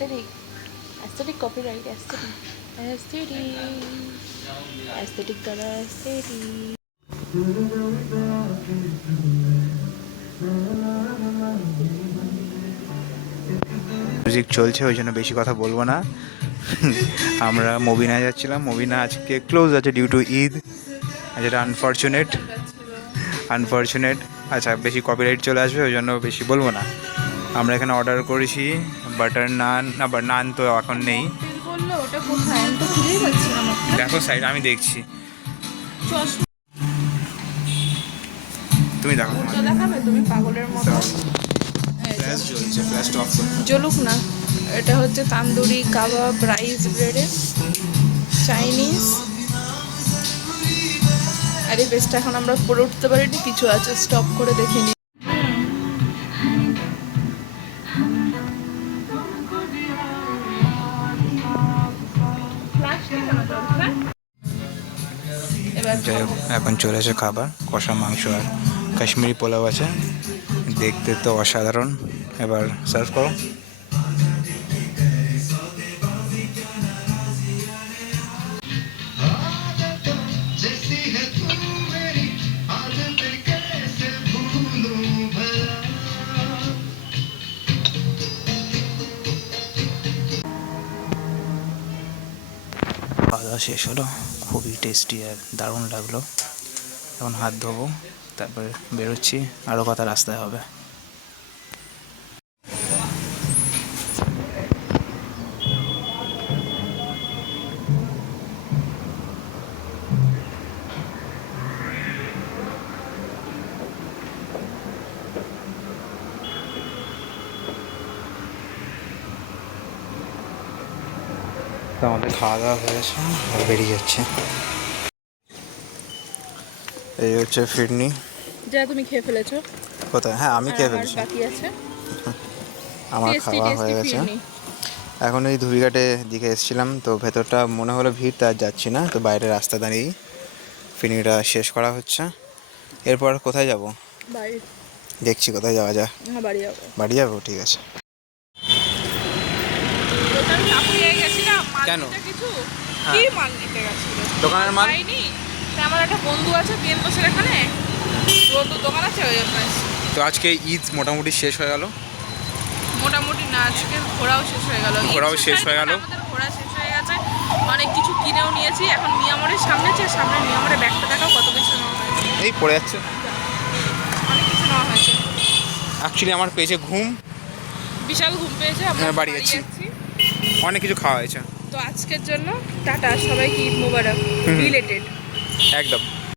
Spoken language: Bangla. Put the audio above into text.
aesthetic, aesthetic copyright, aesthetic, aesthetic, aesthetic দ্বারা aesthetic. মিউজিক চলছে, ওই জন্য বেশি কথা বলবো না। আমরা মুভি না যাচ্ছিলাম, মুভি না আজকে ক্লোজ আছে ডিউ টু ঈদ, যেটা আনফর্চুনেট। আচ্ছা, বেশি কপিরাইট চলে আসবে, ওই জন্য বেশি বলবো না। আমরা এখানে অর্ডার করেছি বাটার নান, না নান তো এখন নেই। বললো ওটা কোথায়, আমি তো খুঁজেই পাচ্ছি না। দেখো সাইড, আমি দেখছি, তুমি দেখো। ওটা দেখাবে তুমি পাগলের মতো। ফ্ল্যাশ জ্বলছে, ফ্ল্যাশটা অফ করো। জ্বলুক না। এটা হচ্ছে তান্দুরি কাবাব রাইস ব্রেডের চাইনিজ। আর এই বেসটা এখন আমরা পরে উঠতে পারিনি, কিছু আছে স্টপ করে দেখে নিই। যাই হোক, এখন চলে এসে খাবার, কষা মাংস আর কাশ্মীরি পোলাও আছে, দেখতে তো অসাধারণ। এবার সার্ভ করো। খাওয়া দাওয়া শেষ হলো, খুবই টেস্টি আর দারুণ লাগলো। এখন হাত ধোবো, তারপরে বেরোচ্ছি, আরও কথা রাস্তায় হবে। তো আমাদের খাওয়া দাওয়া হয়ে গেছে, আর বেরিয়ে যাচ্ছে। এই হচ্ছে ফিরনি। যা তুমি খেয়ে ফেলেছো? কোথায়? হ্যাঁ, আমি খেয়ে ফেলেছি, বাকি আছে। আমার খাওয়া হয়ে গেছে। এখন এই ধুবিঘাটে দিকে এসেছিলাম, তো ভেতরটা মনে হলো ভিড়, তার যাচ্ছি না, তো বাইরে রাস্তা দাঁড়িয়েই ফিরনিটা শেষ করা হচ্ছে। এরপর কোথায় যাব? বাড়ি। দেখছি কোথায় যাওয়া যায়। হ্যাঁ, বাড়ি যাবো। বাড়ি যাবো, ঠিক আছে। কেন? কি মাল নিতে গেছিল? দোকানের মাল পাইনি। আমার একটা বন্ধু আছে বিএম বসের এখানে, বন্ধুর দোকান আছে ওই জন্য। তো আজকে ঈদ মোটামুটি শেষ হয়ে গেল। মোটামুটি না, আজকে ঘোরাও শেষ হয়ে গেল। ঘোরাও শেষ হয়ে গেল। আমাদের ঘোরা শেষ হয়ে গেছে, অনেক কিছু কিনেও নিয়েছি। এখন মিয়ামরের সামনে মিয়ামরের ব্যাগটা দেখাও, কত কিছু নেওয়া হয়েছে। এই পড়ে যাচ্ছে, অনেক কিছু নেওয়া হয়েছে। অ্যাকচুয়ালি আমার পেয়েছে ঘুম, বিশাল ঘুম পেয়েছে, আমরা বাড়ি যাচ্ছি। অনেক কিছু খাওয়া হয়েছে। তো আজকের জন্য টাটা, সবাইকে ঈদ মোবারক রিলেটেড। একদম।